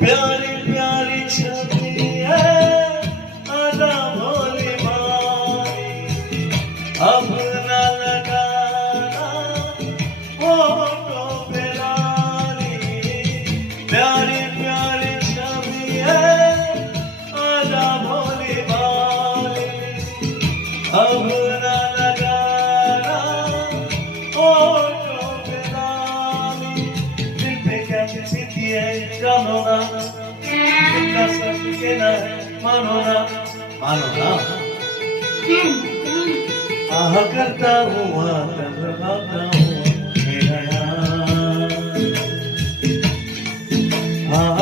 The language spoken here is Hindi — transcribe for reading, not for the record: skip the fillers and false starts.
प्यारी प्यारी छवि है आजा भोली भाली, अब न लगाना होठों पे लाली। प्यारी प्यारी छवि है आजा भोली भाली, अब न लगाना होठों पे लाली। दिल पे क्या बीती है जानो ना, इतना सच कहना है मानो ना, मानो ना। आह करता हूँ आह करता हूँ मेरा यार, आह